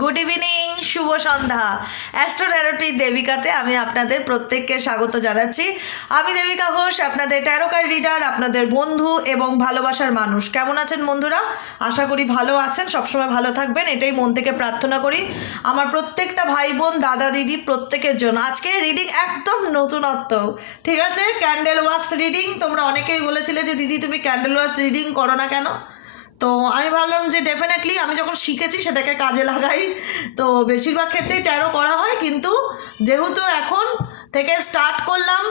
Good evening, শুভ সন্ধ্যা। Astro ট্যারোটি দেবিকাতে আমি আপনাদের প্রত্যেককে স্বাগত জানাচ্ছি। আমি দেবিকা ঘোষ, আপনাদের ট্যারো কার্ড রিডার, আপনাদের বন্ধু এবং ভালোবাসার মানুষ। কেমন আছেন বন্ধুরা? আশা করি ভালো আছেন, সবসময় ভালো থাকবেন, এটাই মন থেকে প্রার্থনা করি আমার প্রত্যেকটা ভাই বোন, দাদা দিদি প্রত্যেকের জন্য। আজকে রিডিং একদম নতুনত্ব, ঠিক আছে? Candle wax reading. তোমরা অনেকেই বলেছিলে যে দিদি তুমি ক্যান্ডেল ওয়াক্স রিডিং করো না কেন? তো আমি ভাবলাম যে ডেফিনেটলি আমি যখন শিখেছি সেটাকে কাজে লাগাই। তো বেশিরভাগ ক্ষেত্রেই ট্যারো করা হয়, কিন্তু যেহেতু এখন থেকে স্টার্ট করলাম,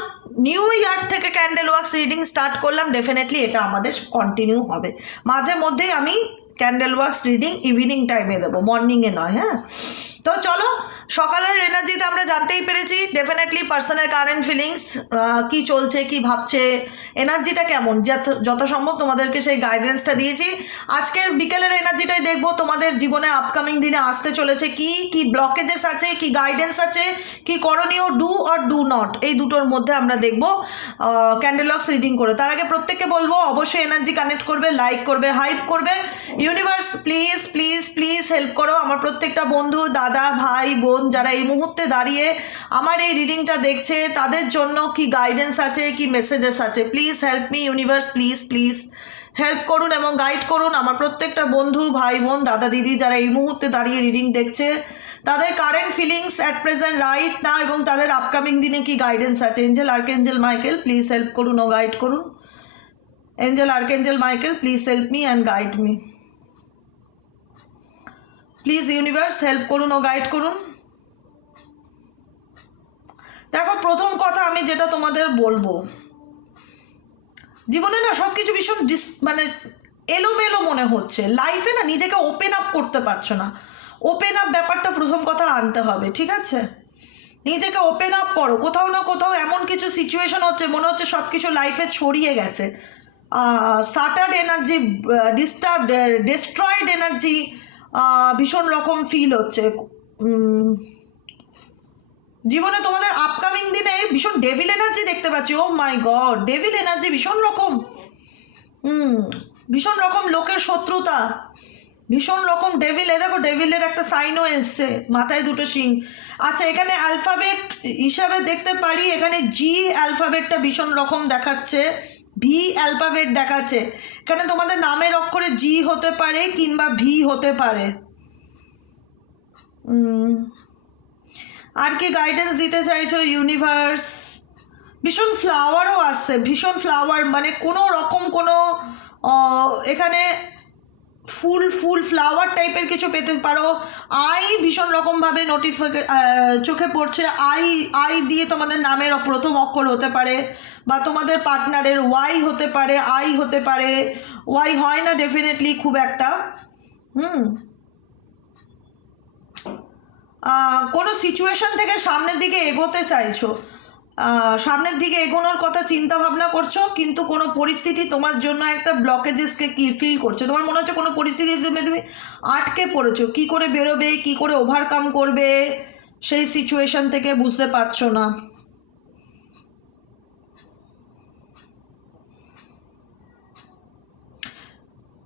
নিউ ইয়ার থেকে ক্যান্ডেল ওয়াক্স রিডিং স্টার্ট করলাম, ডেফিনেটলি এটা আমাদের কন্টিনিউ হবে। মাঝে মধ্যেই আমি ক্যান্ডেল ওয়াক্স রিডিং ইভিনিং টাইমে দেবো, মর্নিংয়ে নয়। হ্যাঁ, তো চলো, সকালের এনার্জিতে আমরা জানতেই পেরেছি ডেফিনেটলি পার্সোনাল কারেন্ট ফিলিংস কি চলছে, কি ভাবছে, এনার্জিটা কেমন, যত সম্ভব তোমাদেরকে সেই গাইডেন্সটা দিয়েছি। আজকের বিকেলের এনার্জিটাই দেখবো তোমাদের জীবনে আপকামিং দিনে আসতে চলেছে কি কি ব্লকেজেস আছে, কি গাইডেন্স আছে, কি করণীয়, ডু অর ডু নট, এই দুটোর মধ্যে আমরা দেখবো ক্যান্ডেল ওয়াক্স রিডিং করে। তার আগে প্রত্যেককে বলবো অবশ্যই এনার্জি কানেক্ট করবে, লাইক করবে, হাইপ করবে। Universe please please please help করো আমার প্রত্যেকটা বন্ধু, দাদা, ভাই, বোন যারা এই মুহূর্তে দাঁড়িয়ে আমার এই রিডিংটা দেখছে, তাদের জন্য কি গাইডেন্স আছে, কি মেসেজেস আছে। Please help me universe, please please help করুন এবং গাইড করুন আমার প্রত্যেকটা বন্ধু, ভাই, বোন, দাদা, দিদি যারা এই মুহূর্তে দাঁড়িয়ে রিডিং দেখছে, তাদের current feelings at present right না, এবং তাদের আপকামিং দিনে কি গাইডেন্স আছে। Angel archangel Michael please help করুন ও গাইড করুন। Angel archangel Michael please help me and guide me. Please universe help করুন ও গাইড করুন। দেখো, প্রথম কথা আমি যেটা তোমাদের বলবো, জীবনে না সব কিছু ভীষণ মানে এলোমেলো মনে হচ্ছে, লাইফে না নিজেকে ওপেন আপ করতে পারছো না। ওপেন আপ ব্যাপারটা প্রথম কথা আনতে হবে, ঠিক আছে? নিজেকে ওপেন আপ করো। কোথাও না কোথাও এমন কিছু সিচুয়েশন হচ্ছে, মনে হচ্ছে সব কিছু লাইফে ছড়িয়ে গেছে, শাটার্ড এনার্জি, ডিস্ট্রয়েড এনার্জি, ভীষণ রকম ফিল হচ্ছে। জীবনে তোমাদের আপকামিং দিনে ভীষণ ডেভিল এনার্জি দেখতে পাচ্ছি। ও মাই গড, ডেভিল এনার্জি ভীষণ রকম, ভীষণ রকম লোকের শত্রুতা, ভীষণ রকম ডেভিল। এ দেখো, ডেভিলের একটা সাইনও এসছে, মাথায় দুটো শিং। আচ্ছা, এখানে অ্যালফাবেট হিসাবে দেখতে পারি, এখানে জি অ্যালফাবেটটা ভীষণ রকম দেখাচ্ছে, ভি অ্যালফাবেট দেখাচ্ছে। এখানে তোমাদের নামের অক্ষরে জি হতে পারে কিংবা ভি হতে পারে। আর কি গাইডেন্স দিতে চাইছো ইউনিভার্স? ভীষণ ফ্লাওয়ারও আসছে, ভীষণ ফ্লাওয়ার, মানে কোনো রকম কোনো এখানে ফুল ফুল ফ্লাওয়ার টাইপের কিছু পেতে পারো। আই ভীষণ রকমভাবে চোখে পড়ছে। আই আই দিয়ে তোমাদের নামের প্রথম অক্ষর হতে পারে, বা তোমাদের পার্টনারের ওয়াই হতে পারে, আই হতে পারে। ওয়াই হয় না ডেফিনেটলি খুব একটা। কোনো সিচুয়েশন থেকে সামনের দিকে এগোতে চাইছো, সামনের দিকে এগোনোর কথা চিন্তা ভাবনা করছো, কিন্তু কোনো পরিস্থিতি তোমার জন্য একটা ব্লকেজেসকে কি ফিল করছে। তোমার মনে হচ্ছে কোনো পরিস্থিতিতে তুমি আটকে পড়েছো, কি করে বেরোবে, কি করে ওভারকাম করবে, সেই সিচুয়েশন থেকে বুঝতে পারছো না।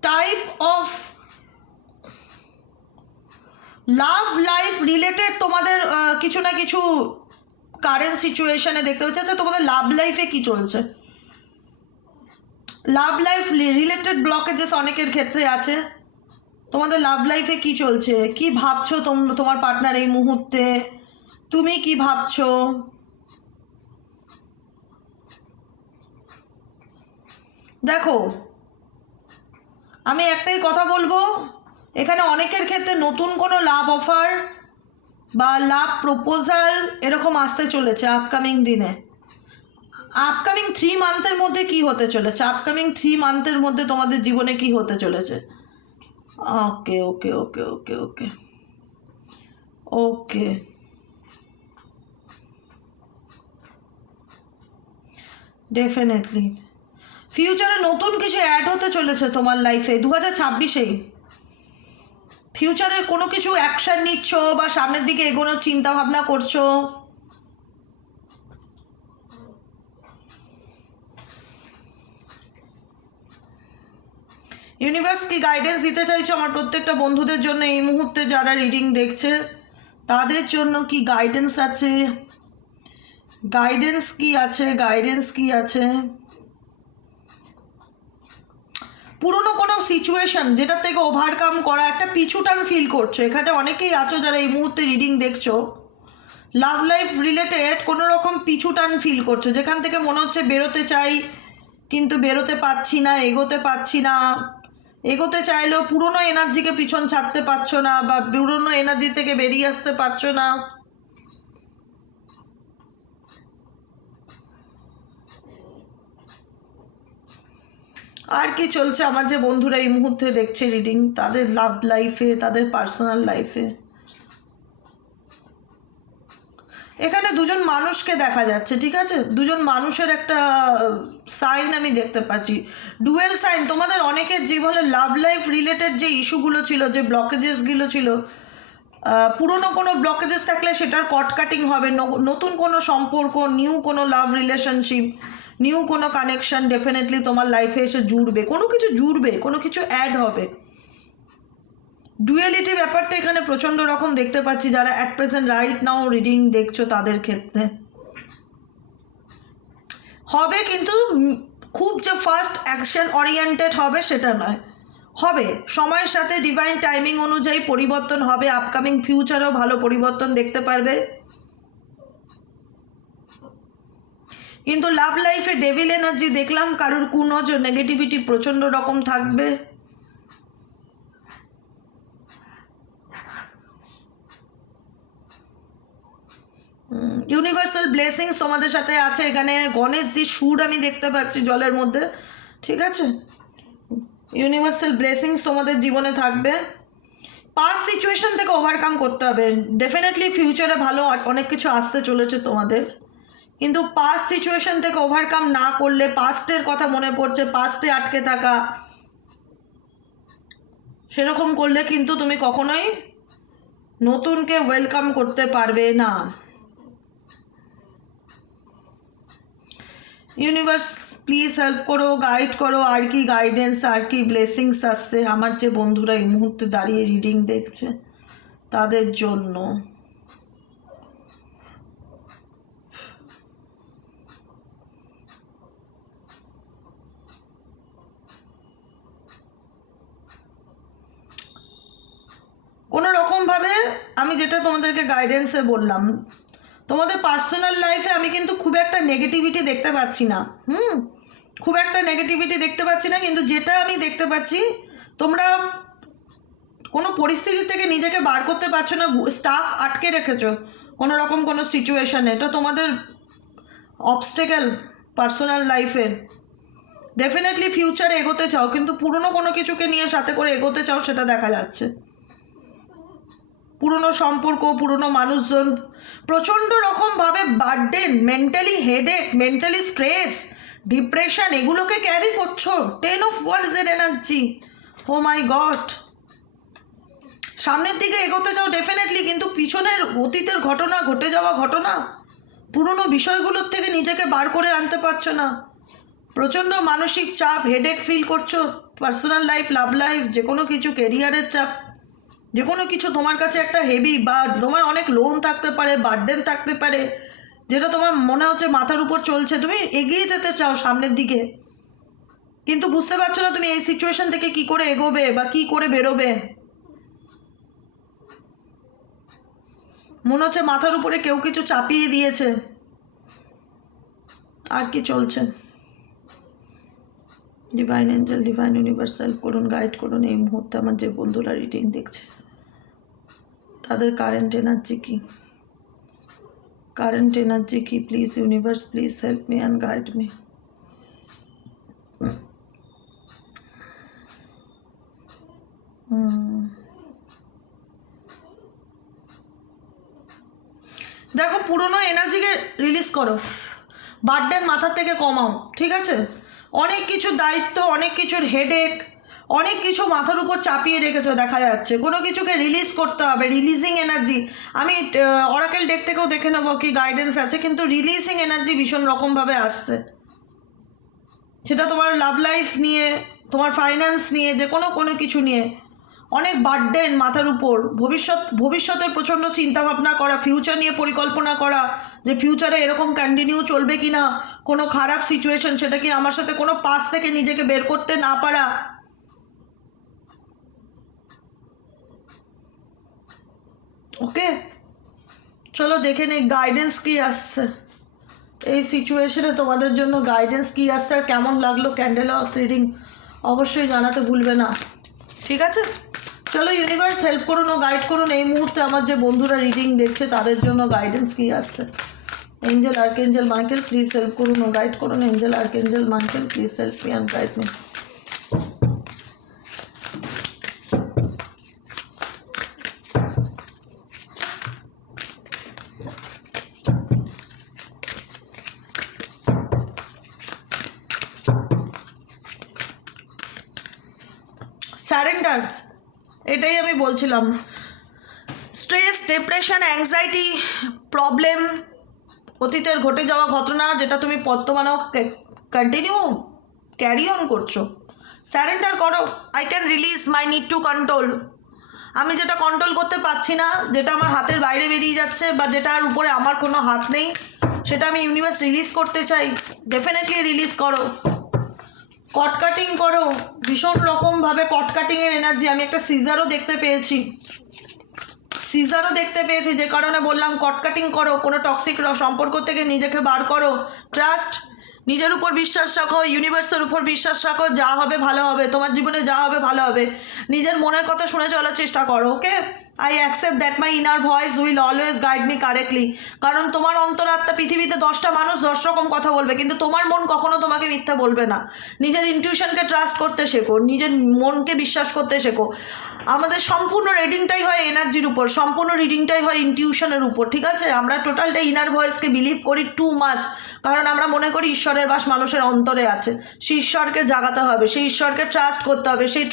Type of love life related তোমাদের কিছু না কিছু কারেন্ট সিচুয়েশনে দেখতে পাচ্ছি। আচ্ছা, তোমাদের লাভ লাইফে কি চলছে? লাভ লাইফ রিলেটেড ব্লকেজেস অনেকের ক্ষেত্রে আছে। তোমাদের লাভ লাইফে কি চলছে, কি ভাবছো তোমার পার্টনার এই মুহূর্তে, তুমি কি ভাবছো? দেখো, আমি একটাই কথা বলবো, এখানে অনেকের ক্ষেত্রে নতুন কোনো লাভ অফার বা লাভ প্রপোজাল এরকম আসতে চলেছে আপকামিং দিনে। আপকামিং 3 মান্থের মধ্যে কি হতে চলেছে, আপকামিং 3 মান্থের মধ্যে তোমাদের জীবনে কি হতে চলেছে? ওকে ওকে ওকে ওকে ওকে ওকে, ডেফিনেটলি ফিউচারে নতুন কিছু অ্যাড হতে চলেছে তোমার লাইফে 2026-এই। ফিউচারে কোনো কিছু অ্যাকশান নিচ্ছ বা সামনের দিকে এগোনোর চিন্তা ভাবনা করছো। ইউনিভার্স কি গাইডেন্স দিতে চাইছো আমার প্রত্যেকটা বন্ধুদের জন্য এই মুহূর্তে যারা রিডিং দেখছে তাদের জন্য কি গাইডেন্স আছে? গাইডেন্স কি আছে? গাইডেন্স কি আছে? পুরনো কোনো সিচুয়েশন যেটা থেকে ওভারকাম করা একটা পিছুটান ফিল করছো। এখানে অনেকেই আছো যারা এই মুহূর্তে রিডিং দেখছো, লাভ লাইফ রিলেটেড কোনো রকম পিছুটান ফিল করছো, যেখান থেকে মনে হচ্ছে বেরোতে চাই কিন্তু বেরোতে পারছি না, এগোতে পারছি না, এগোতে চাইলেও পুরনো এনার্জিকে পিছন ছাড়তে পারছো না, বা পুরনো এনার্জি থেকে বেরিয়ে আসতে পারছো না। আর কি চলছে আমার যে বন্ধুরা এই মুহূর্তে দেখছে রিডিং, তাদের লাভ লাইফে, তাদের পার্সোনাল লাইফে? এখানে দুজন মানুষকে দেখা যাচ্ছে, ঠিক আছে? দুজন মানুষের একটা সাইন আমি দেখতে পাচ্ছি, ডুয়েল সাইন। তোমাদের অনেকের জীবনে লাভ লাইফ রিলেটেড যে ইস্যুগুলো ছিল, যে ব্লকেজেসগুলো ছিল, পুরনো কোনো ব্লকেজেস থাকলে সেটার কট কাটিং হবে, নতুন কোনো সম্পর্ক, নিউ কোনো লাভ রিলেশনশিপ, নিউ কোনো কানেকশন ডেফিনেটলি তোমার লাইফে এসে জুড়বে, কোনো কিছু জুড়বে, কোনো কিছু অ্যাড হবে। ডুয়ালিটি ব্যাপারটা এখানে প্রচণ্ড রকম দেখতে পাচ্ছি যারা at present right now reading দেখছো তাদের ক্ষেত্রে হবে, কিন্তু খুব যে ফার্স্ট অ্যাকশন ওরিয়েন্টেড হবে সেটা নয়, হবে সময়ের সাথে ডিভাইন টাইমিং অনুযায়ী পরিবর্তন হবে। আপকামিং ফিউচারেও ভালো পরিবর্তন দেখতে পারবে, কিন্তু লাভ লাইফে ডেভিল এনার্জি দেখলাম, কারোর কুনজর নেগেটিভিটি প্রচণ্ড রকম থাকবে। ইউনিভার্সাল ব্লেসিংস তোমাদের সাথে আছে। এখানে গণেশজি সুর আমি দেখতে পাচ্ছি জলের মধ্যে, ঠিক আছে? ইউনিভার্সাল ব্লেসিংস তোমাদের জীবনে থাকবে। পাস্ট সিচুয়েশন থেকে ওভারকাম করতে হবে, ডেফিনেটলি ফিউচারে ভালো অনেক কিছু আসতে চলেছে তোমাদের, কিন্তু পাস্ট সিচুয়েশন থেকে ওভারকাম না করলে, পাস্টের কথা মনে পড়ছে, পাস্টে আটকে থাকা, সেরকম করলে কিন্তু তুমি কখনোই নতুনকে ওয়েলকাম করতে পারবে না। ইউনিভার্স প্লিজ হেল্প করো, গাইড করো, আর কি গাইডেন্স, আর কি ব্লেসিংস আসছে আমার যে বন্ধুরা এই মুহূর্তে দাঁড়িয়ে রিডিং দেখছে তাদের জন্য। কোনো রকমভাবে আমি যেটা তোমাদেরকে গাইডেন্সে বললাম, তোমাদের পার্সোনাল লাইফে আমি কিন্তু খুব একটা নেগেটিভিটি দেখতে পাচ্ছি না, খুব একটা নেগেটিভিটি দেখতে পাচ্ছি না, কিন্তু যেটা আমি দেখতে পাচ্ছি তোমরা কোনো পরিস্থিতি থেকে নিজেকে বার করতে পারছো না, স্টাক আটকে রেখেছো কোনো রকম কোনো সিচুয়েশানে, এটা তোমাদের অবস্টেকেল পার্সোনাল লাইফে। ডেফিনেটলি ফিউচারে এগোতে চাও, কিন্তু পুরনো কোনো কিছুকে নিয়ে সাথে করে এগোতে চাও, সেটা দেখা যাচ্ছে। পুরনো সম্পর্ক, পুরনো মানুষজন, প্রচণ্ড রকমভাবে burden, mentally headache, mentally stress, depression, এগুলোকে ক্যারি করছো। 10 of Wands-এর এনার্জি, ও মাই গড। সামনের দিকে এগোতে চাও ডেফিনেটলি, কিন্তু পিছনের অতীতের ঘটনা, ঘটে যাওয়া ঘটনা, পুরনো বিষয়গুলোর থেকে নিজেকে বার করে আনতে পারছো না। প্রচণ্ড মানসিক চাপ, হেডেক ফিল করছো, পার্সোনাল লাইফ, লাভ লাইফ, যে কোনো কিছু, কেরিয়ারের চাপ, যে কোনো কিছু তোমার কাছে একটা হেভি, বা তোমার অনেক লোন থাকতে পারে, বার্ডেন থাকতে পারে, যেটা তোমার মনে হচ্ছে মাথার উপর চলছে, তুমি এগিয়ে যেতে চাও সামনের দিকে, কিন্তু বুঝতে পারছো না তুমি এই সিচুয়েশন থেকে কি করে এগোবে বা কি করে বেরোবে। মনে হচ্ছে মাথার উপরে কেউ কিছু চাপিয়ে দিয়েছে। আর কি চলছে? Divine Angel, divine universe help করুন, গাইড করুন এই মুহূর্তে আমার যে বন্ধুরা রিডিং দেখছে তাদের কারেন্ট এনার্জি কি, কারেন্ট এনার্জি কি? Please universe, please help me and guide me. দেখো, পুরনো এনার্জিকে রিলিজ করো, বার্ডেন মাথার থেকে কমাও, ঠিক আছে? অনেক কিছু দায়িত্ব, অনেক কিছুর হেডেক, অনেক কিছু মাথার উপর চাপিয়ে রেখেছো দেখা যাচ্ছে, কোনো কিছুকে রিলিজ করতে হবে, রিলিজিং এনার্জি। আমি অরাকেল ডেক থেকেও দেখে নেবো কি গাইডেন্স আছে, কিন্তু রিলিজিং এনার্জি ভীষণ রকমভাবে আসছে, সেটা তোমার লাভ লাইফ নিয়ে, তোমার ফাইন্যান্স নিয়ে, যে কোনো কিছু নিয়ে অনেক বার্ডেন মাথার উপর, ভবিষ্যতের প্রচণ্ড চিন্তাভাবনা করা, ফিউচার নিয়ে পরিকল্পনা করা যে ফিউচারে এরকম কন্টিনিউ চলবে কি না, কোনো খারাপ সিচুয়েশন সেটা কি আমার সাথে কোনো পাস থেকে নিজেকে বের করতে না পারা। ওকে, চলো দেখে নেই গাইডেন্স কি আসছে এই সিচুয়েশনে, তোমাদের জন্য গাইডেন্স কি আসছে আর কেমন লাগলো ক্যান্ডেল ওয়াক্স রিডিং অবশ্যই জানাতে ভুলবে না। ঠিক আছে, চলো ইউনিভার্স হেল্প করুন ও গাইড করুন এই মুহূর্তে আমার যে বন্ধুরা রিডিং দেখছে তাদের জন্য গাইডেন্স কি আসছে। Angel archangel Michael please help করুন ও গাইড করুন। Angel archangel Michael please help me and guide me. Surrender, এটাই আমি বলছিলাম। স্ট্রেস, ডিপ্রেশন, অ্যাংজাইটি, প্রবলেম, অতীতের ঘটে যাওয়া ঘটনা যেটা তুমি বর্তমানেও কন্টিনিউ ক্যারি অন করছো, স্যারেন্ডার করো। I can release my need to control. আমি যেটা কন্ট্রোল করতে পারছি না, যেটা আমার হাতের বাইরে বেরিয়ে যাচ্ছে বা যেটার উপরে আমার কোনো হাত নেই, সেটা আমি ইউনিভার্স রিলিজ করতে চাই। ডেফিনেটলি রিলিজ করো। কট কাটিং করো, ভীষণ রকমভাবে কট কাটিংয়ের এনার্জি। আমি একটা সিজারও দেখতে পেয়েছি, যে কারণে বললাম কট কাটিং করো। কোনো টক্সিক সম্পর্ক থেকে নিজেকে বার করো। ট্রাস্ট, নিজের উপর বিশ্বাস রাখো, ইউনিভার্সের উপর বিশ্বাস রাখো। যা হবে ভালো হবে, তোমার জীবনে যা হবে ভালো হবে। নিজের মনের কথা শুনে চলার চেষ্টা করো। Okay, I accept that my inner voice will always guide me correctly. কারণ তোমার অন্তরাত্মা, পৃথিবীতে 10টা মানুষ 10 রকম কথা বলবে, কিন্তু তোমার মন কখনো তোমাকে মিথ্যা বলবে না। নিজের ইনটিউশনকে ট্রাস্ট করতে শেখো, নিজের মনকে বিশ্বাস করতে শেখো। আমাদের সম্পূর্ণ রিডিংটাই হয় এনার্জির উপর, সম্পূর্ণ রিডিংটাই হয় ইনটিউশনের উপর। ঠিক আছে, আমরা টোটালটা ইনার ভয়েসকে বিলিভ করি টু মাচ, কারণ আমরা মনে করি ঈশ্বরের বাস মানুষের অন্তরে আছে। সেই ঈশ্বরকে জাগাতে হবে, সেই ঈশ্বরকে ট্রাস্ট করতে হবে। সেই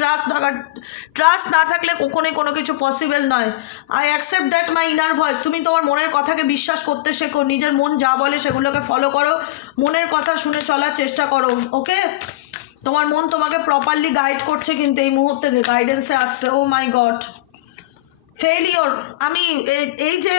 ট্রাস্ট না থাকলে কখনোই কোনো কিছু পসিবল নয়। I accept that my inner voice. তুমি তোমার মনের কথাকে বিশ্বাস করতে শেখো, নিজের মন যা বলে সেগুলোকে ফলো করো, মনের কথা শুনে চলার চেষ্টা করো। ওকে, তোমার মন তোমাকে প্রপারলি গাইড করছে, কিন্তু এই মুহূর্তে গাইডেন্সে আসছে। ও মাই গড, ফেইলিওর। আমি এই যে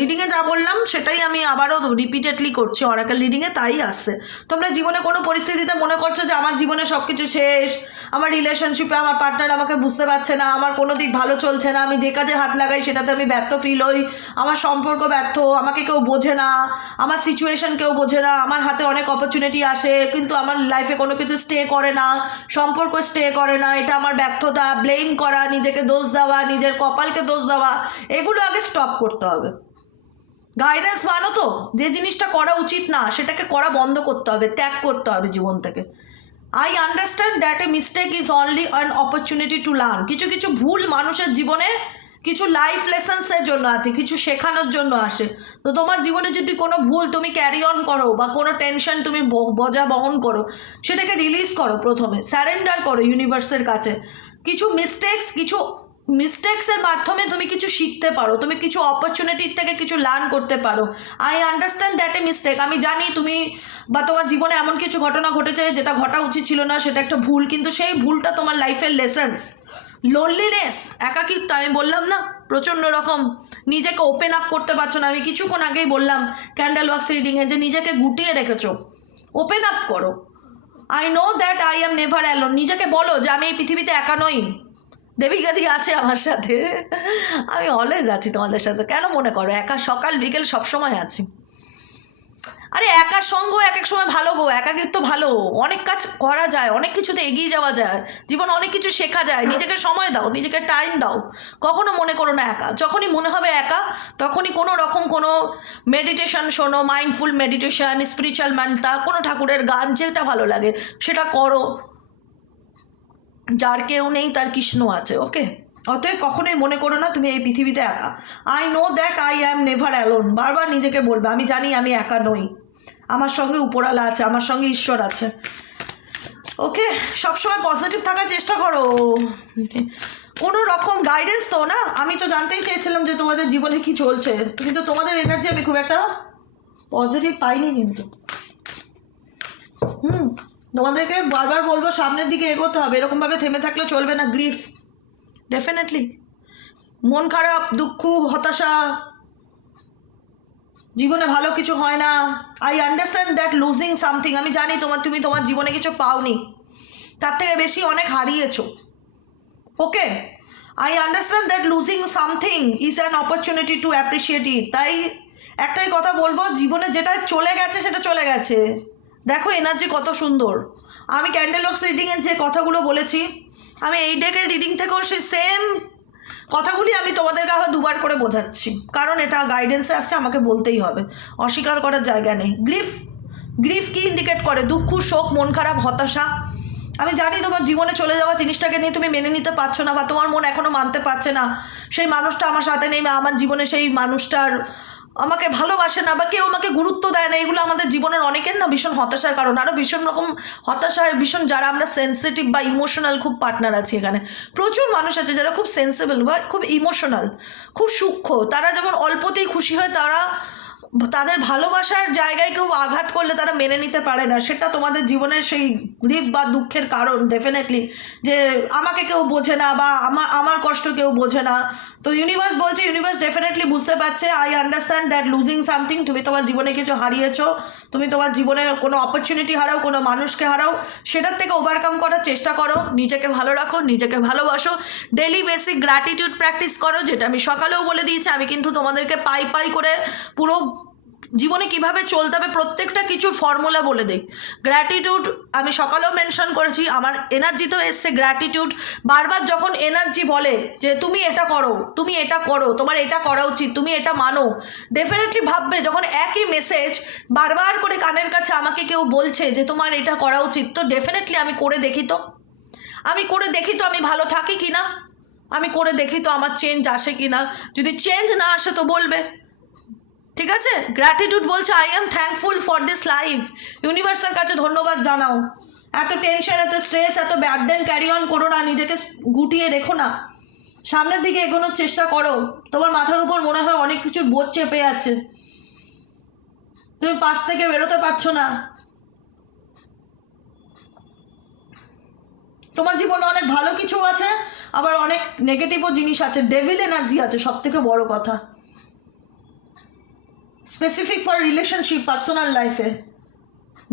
রিডিংয়ে যা বললাম সেটাই আমি আবারও রিপিটেডলি করছি অরাকেল রিডিংয়ে, তাই আসছে। তোমরা জীবনে কোনো পরিস্থিতিতে মনে করছো যে আমার জীবনে সব কিছু শেষ, আমার রিলেশনশিপে আমার পার্টনার আমাকে বুঝতে পারছে না, আমার কোনো দিক ভালো চলছে না, আমি যে কাজে হাত লাগাই সেটাতে আমি ব্যর্থ ফিল হই, আমার সম্পর্ক ব্যর্থ, আমাকে কেউ বোঝে না, আমার সিচুয়েশন কেউ বোঝে না, আমার হাতে অনেক অপরচুনিটি আসে কিন্তু আমার লাইফে কোনো কিছু স্টে করে না, সম্পর্ক স্টে করে না, এটা আমার ব্যর্থতা, ব্লেম করা, নিজেকে দোষ দেওয়া, নিজের কপালকে দোষ দেওয়া, এগুলো আগে স্টপ করতে হবে। গাইডেন্স মানো তো, যে জিনিসটা করা উচিত না সেটাকে করা বন্ধ করতে হবে, ত্যাগ করতে হবে জীবন থেকে। I understand that a mistake is only an opportunity to learn. কিছু কিছু ভুল মানুষের জীবনে কিছু লাইফ লেসন্সের জন্য আছে, কিছু শেখানোর জন্য আসে। তো তোমার জীবনে যদি কোনো ভুল তুমি ক্যারি অন করো বা কোনো টেনশন তুমি বহন করো, সেটাকে রিলিজ করো। প্রথমে স্যারেন্ডার করো ইউনিভার্সের কাছে। কিছু মিস্টেক্সের মাধ্যমে তুমি কিছু শিখতে পারো, তুমি কিছু অপরচুনিটির থেকে কিছু লার্ন করতে পারো। I understand that a mistake. আমি জানি তুমি বা তোমার জীবনে এমন কিছু ঘটনা ঘটেছে যেটা ঘটা উচিত ছিল না, সেটা একটা ভুল, কিন্তু সেই ভুলটা তোমার লাইফের লেসেন্স। লোনলিনেস, একাকিত্ব, আমি বললাম না প্রচণ্ড রকম নিজেকে ওপেন আপ করতে পারছো না। আমি কিছুক্ষণ আগেই বললাম ক্যান্ডেল ওয়াক্স রিডিংয়ে যে নিজেকে গুটিয়ে রেখেছো, ওপেন আপ করো। I know that I am never alone. নিজেকে বলো যে আমি এই পৃথিবীতে একা নই, দেবিকাদি আছে আমার সাথে, আমি অলওয়েজ আছি তোমাদের সাথে। কেন মনে করো একা? সকাল বিকেল সবসময় আছি। আরে একার সঙ্গ এক এক সময় ভালো গো, একাকিত্ব ভালো, অনেক কাজ করা যায়, অনেক কিছুতে এগিয়ে যাওয়া যায়, জীবন অনেক কিছু শেখা যায়। নিজেকে সময় দাও, নিজেকে টাইম দাও, কখনো মনে করো না একা। যখনই মনে হবে একা, তখনই কোনো রকম কোনো মেডিটেশন শোনো, মাইন্ডফুল মেডিটেশন, স্পিরিচুয়াল মান্ত্রা, কোনো ঠাকুরের গান, যেটা ভালো লাগে সেটা করো। যার কেউ নেই তার কৃষ্ণ আছে। ওকে, অতএব কখনোই মনে করো না তুমি এই পৃথিবীতে একা। I know that I am never alone. বারবার নিজেকে বলবে আমি জানি আমি একা নই, আমার সঙ্গে উপরওয়ালা আছে, আমার সঙ্গে ঈশ্বর আছে। ওকে, সবসময় পজিটিভ থাকার চেষ্টা করো। কোনো রকম গাইডেন্স তো না, আমি তো জানতেই চেয়েছিলাম যে তোমাদের জীবনে কি চলছে, কিন্তু তোমাদের এনার্জি আমি খুব একটা পজিটিভ পাইনি। কিন্তু তোমাদেরকে বারবার বলবো সামনের দিকে এগোতে হবে, এরকমভাবে থেমে থাকলে চলবে না। গ্রিফ, ডেফিনেটলি মন খারাপ, দুঃখ, হতাশা, জীবনে ভালো কিছু হয় না। I understand that losing something. আমি জানি তুমি তোমার জীবনে কিছু পাওনি, তার থেকে বেশি অনেক হারিয়েছো। Okay, I understand that losing something is an opportunity to appreciate it. তাই একটাই কথা বলবো, জীবনে যেটা চলে গেছে সেটা চলে গেছে। দেখো এনার্জি কত সুন্দর। আমি ক্যান্ডেল বক্স রিডিংয়ে যে কথাগুলো বলেছি, আমি এই ডেকের রিডিং থেকেও সেই সেম কথাগুলি আমি তোমাদেরকে আবার দুবার করে বোঝাচ্ছি, কারণ এটা গাইডেন্সে আসছে, আমাকে বলতেই হবে, অস্বীকার করার জায়গা নেই। গ্রিফ কি ইন্ডিকেট করে? দুঃখ, শোক, মন খারাপ, হতাশা। আমি জানি তোমার জীবনে চলে যাওয়া জিনিসটাকে নিয়ে তুমি মেনে নিতে পারছো না, বা তোমার মন এখনও মানতে পারছে না সেই মানুষটা আমার সাথে নেই, বা আমার জীবনে সেই মানুষটার আমাকে ভালোবাসে না, বা কেউ আমাকে গুরুত্ব দেয় না। এগুলো আমাদের জীবনের অনেকের না ভীষণ হতাশার কারণ। আরও ভীষণ রকম হতাশায় ভীষণ যারা আমরা সেন্সিটিভ বা ইমোশনাল খুব পার্টনার আছি এখানে, প্রচুর মানুষ আছে যারা খুব সেন্সিবল বা খুব ইমোশনাল, খুব সূক্ষ্ম। তারা যেমন অল্পতেই খুশি হয়, তারা তাদের ভালোবাসার জায়গায় কেউ আঘাত করলে তারা মেনে নিতে পারে না। সেটা তোমাদের জীবনের সেই গ্রিফ বা দুঃখের কারণ ডেফিনেটলি, যে আমাকে কেউ বোঝে না বা আমার কষ্ট কেউ বোঝে না। তো ইউনিভার্স বলছে, ইউনিভার্স ডেফিনেটলি বুঝতে পারছে, I understand that losing something. তুমি তোমার জীবনে কিছু হারিয়েছো, তুমি তোমার জীবনে কোনো অপরচুনিটি হারাও, কোনো মানুষকে হারাও, সেটার থেকে ওভারকাম করার চেষ্টা করো। নিজেকে ভালো রাখো, নিজেকে ভালোবাসো, ডেলি বেসিক গ্র্যাটিটিউড প্র্যাকটিস করো, যেটা আমি সকালেও বলে দিয়েছি। আমি কিন্তু তোমাদেরকে পাই পাই করে পুরো জীবনে কিভাবে চলতে হবে প্রত্যেকটা কিছুর ফর্মুলা বলে দিই। গ্র্যাটিটিউড আমি সকালেও মেনশন করেছি, আমার এনার্জিতেও এসছে গ্র্যাটিটিউড। বারবার যখন এনার্জি বলে যে তুমি এটা করো, তুমি এটা করো, তোমার এটা করা উচিত, তুমি এটা মানো, ডেফিনেটলি ভাববে যখন একই মেসেজ বারবার করে কানের কাছে আমাকে কেউ বলছে যে তোমার এটা করা উচিত, তো ডেফিনেটলি আমি করে দেখি তো, আমি ভালো থাকি কি না, আমি করে দেখি তো আমার চেঞ্জ আসে কি না। যদি চেঞ্জ না আসে তো বলবে, ঠিক আছে? গ্র্যাটিটিউড বলছে I am thankful for this life. ইউনিভার্সের কাছে ধন্যবাদ জানাও। এত টেনশন, এত স্ট্রেস, এত বার্ডেন ক্যারি অন করো না, নিজেকে গুটিয়ে রেখো না, সামনের দিকে এগোনোর চেষ্টা করো। তোমার মাথার উপর মনে হয় অনেক কিছুর বোঝ চেপে আছে, তুমি পাশ থেকে বেরোতে পারছো না। তোমার জীবনে অনেক ভালো কিছু আছে, আবার অনেক নেগেটিভও জিনিস আছে, ডেভিল এনার্জি আছে সব থেকে বড় কথা, স্পেসিফিক ফর রিলেশনশিপ, পার্সোনাল লাইফে।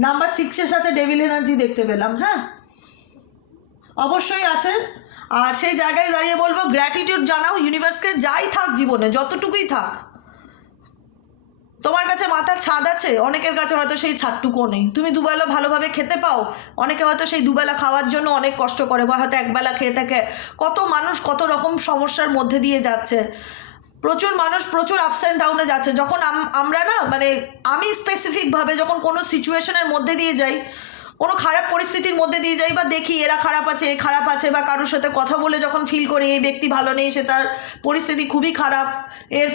নাম্বার 6-এর সাথে ডেভিল এনার্জি দেখতে পেলাম। হ্যাঁ, অবশ্যই আছে। আর সেই জায়গায় দাঁড়িয়ে বলবো গ্র্যাটিটিউড জানাও ইউনিভার্সকে, যাই থাক জীবনে, যতটুকুই থাক। তোমার কাছে মাথার ছাদ আছে, অনেকের কাছে হয়তো সেই ছাদটুকুও নেই। তুমি দুবেলা ভালোভাবে খেতে পাও, অনেকে হয়তো সেই দুবেলা খাওয়ার জন্য অনেক কষ্ট করে, বা হয়তো একবেলা খেয়ে থাকে। কত মানুষ কত রকম সমস্যার মধ্যে দিয়ে যাচ্ছে, প্রচুর মানুষ প্রচুর আপস অ্যান্ড ডাউনে যাচ্ছে। যখন আমরা না, মানে আমি স্পেসিফিকভাবে যখন কোনো সিচুয়েশনের মধ্যে দিয়ে যাই, কোনো খারাপ পরিস্থিতির মধ্যে দিয়ে যাই, বা দেখি এরা খারাপ আছে, এ খারাপ আছে, বা কারোর সাথে কথা বলে যখন ফিল করি এই ব্যক্তি ভালো নেই, সে তার পরিস্থিতি খুবই খারাপ, এর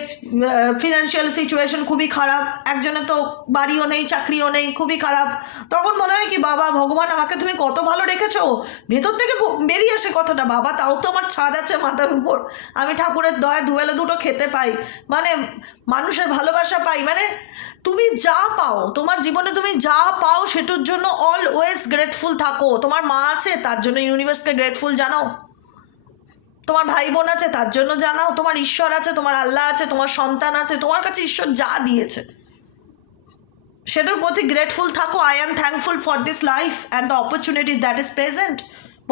ফিনান্সিয়াল সিচুয়েশন খুবই খারাপ, একজনে তো বাড়িও নেই, চাকরিও নেই, খুবই খারাপ, তখন মনে হয় কি বাবা ভগবান আমাকে তুমি কত ভালো রেখেছো। ভেতর থেকে বেরিয়ে আসে কথাটা, বাবা তাও তো আমার ছাদ আছে মাথার উপর, আমি ঠাকুরের দয়া দুবেলা দুটো খেতে পাই, মানে মানুষের ভালোবাসা পাই। মানে তুমি যা পাও তোমার জীবনে, তুমি যা পাও সেটার জন্য অলওয়েজ গ্রেটফুল থাকো। তোমার মা আছে তার জন্য ইউনিভার্সকে গ্রেটফুল জানাও, তোমার ভাই বোন আছে তার জন্য জানাও, তোমার ঈশ্বর আছে, তোমার আল্লাহ আছে, তোমার সন্তান আছে, তোমার কাছে ঈশ্বর যা দিয়েছে সেটার প্রতি গ্রেটফুল থাকো। I am thankful for this life and the opportunity that is present.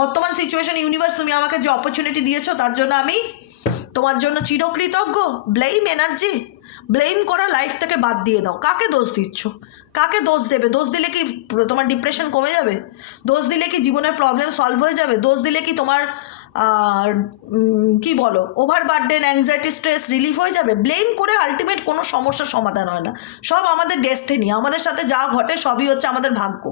বর্তমান সিচুয়েশন ইউনিভার্স, তুমি আমাকে যে অপরচুনিটি দিয়েছো তার জন্য আমি তোমার জন্য চিরকৃতজ্ঞ। ব্লেম এনার্জি, ব্লেম করা লাইফ থেকে বাদ দিয়ে দাও। কাকে দোষ দিচ্ছ? কাকে দোষ দেবে? দোষ দিলে কি তোমার ডিপ্রেশন কমে যাবে? দোষ দিলে কি জীবনের প্রবলেম সলভ হয়ে যাবে? দোষ দিলে কি তোমার কি বলো over burden, anxiety, stress relief হয়ে যাবে? ব্লেম করে আলটিমেট কোনো সমস্যার সমাধান হয় না। সব আমাদের ডেস্টিনি, আমাদের সাথে যা ঘটে সবই হচ্ছে আমাদের ভাগ্য।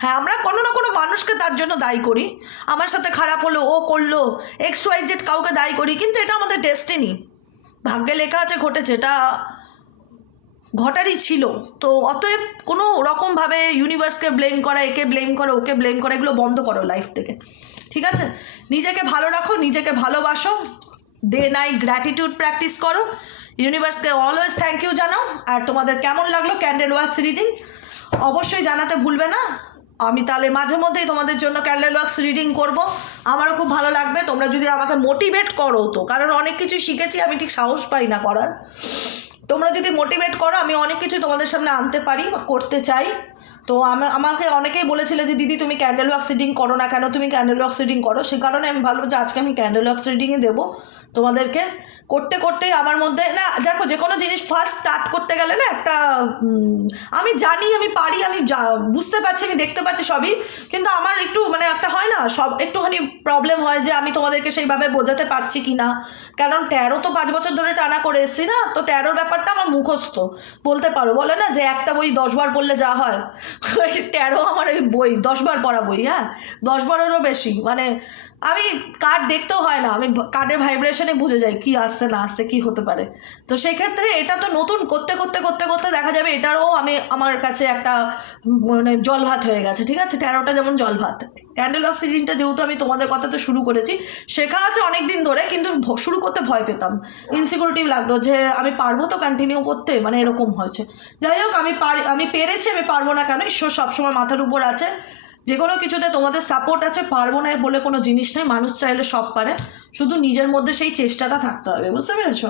হ্যাঁ, আমরা কোনো না কোনো মানুষকে তার জন্য দায়ী করি, আমার সাথে খারাপ হলো, ও করলো, XYZ কাউকে দায়ী করি, কিন্তু এটা আমাদের ডেস্টিনি, ভাগ্যে লেখা আছে, ঘটেছে, এটা ঘটারই ছিল। তো অতএব কোনো রকমভাবে ইউনিভার্সকে ব্লেম করা, একে ব্লেম করা, ওকে ব্লেম করা, এগুলো বন্ধ করো লাইফ থেকে, ঠিক আছে? নিজেকে ভালো রাখো, নিজেকে ভালোবাসো, ডে নাইট গ্র্যাটিটিউড প্র্যাকটিস করো, ইউনিভার্সকে অলওয়েজ থ্যাংক ইউ জানাও। আর তোমাদের কেমন লাগলো ক্যান্ডেল ওয়াক্স রিডিং অবশ্যই জানাতে ভুলবে না। আমি তাহলে মাঝে মধ্যেই তোমাদের জন্য ক্যান্ডেল ওয়াক্স রিডিং করব। আমারও খুব ভালো লাগবে তোমরা যদি আমাকে মোটিভেট করো তো, কারণ অনেক কিছু শিখেছি, আমি ঠিক সাহস পাই না করার। তোমরা যদি মোটিভেট করো আমি অনেক কিছু তোমাদের সামনে আনতে পারি বা করতে চাই। তো আমাকে অনেকেই বলেছিলে যে দিদি তুমি ক্যান্ডেল ওয়াক্স রিডিং করো না কেন, তুমি ক্যান্ডেল ওয়াক্স রিডিং করো। সে কারণে আমি ভাবলাম যে আজকে আমি ক্যান্ডেল ওয়াক্স রিডিংই দেবো তোমাদেরকে। করতে করতেই আমার মধ্যে না, দেখো যে কোনো জিনিস ফার্স্ট স্টার্ট করতে গেলে না একটা আমি জানি আমি পারি, আমি বুঝতে পারছি, আমি দেখতে পাচ্ছি সবই, কিন্তু আমার একটু মানে একটা হয় না সব একটুখানি প্রবলেম হয় যে আমি তোমাদেরকে সেইভাবে বোঝাতে পারছি কি না। কারণ 13 তো 5 বছর ধরে টানা করে এসেছি না, তো 13 ব্যাপারটা আমার মুখস্থ বলতে পারো। বলে না যে একটা বই 10 বার পড়লে যা হয়, 13 আমার ওই বই 10 বার পড়া বই, হ্যাঁ 10 বারেরও বেশি। মানে আমি কার্ড দেখতেও হয় না, আমি কার্ডের ভাইব্রেশনে বুঝে যাই কি আসছে না আসছে কি হতে পারে। তো সেই ক্ষেত্রে এটা তো নতুন করতে করতে করতে করতে দেখা যাবে এটারও আমার কাছে একটা মানে জল ভাত হয়ে গেছে, ঠিক আছে। 13টা যেমন জল ভাত, ক্যান্ডেল ওয়াক্স রিডিংটা যেহেতু আমি তোমাদের কথা তো শুরু করেছি, শেখা আছে অনেক দিন ধরে, কিন্তু শুরু করতে ভয় পেতাম, ইনসিকিউরিটি লাগতো যে আমি পারবো তো কন্টিনিউ করতে, মানে এরকম হয়েছে। যাই হোক আমি পেরেছি, আমি পারবো না কেন, ঈশ্বর সবসময় মাথার উপর আছে, যে কোনো কিছুতে তোমাদের সাপোর্ট আছে। পারবো না বলে কোনো জিনিস নেই, মানুষ চাইলে সব পারে, শুধু নিজের মধ্যে সেই চেষ্টাটা থাকতে হবে, বুঝতে পেরেছ?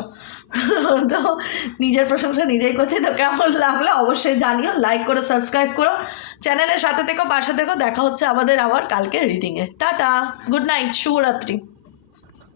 তো নিজের প্রশংসা নিজেই করছি। তো কেমন লাগলো অবশ্যই জানিও, লাইক করো, সাবস্ক্রাইব করো, চ্যানেলের সাথে থেকো, পাশে থেকো। দেখা হচ্ছে আমাদের আবার কালকে রিডিংয়ে। টাটা, গুড নাইট, শুভরাত্রি।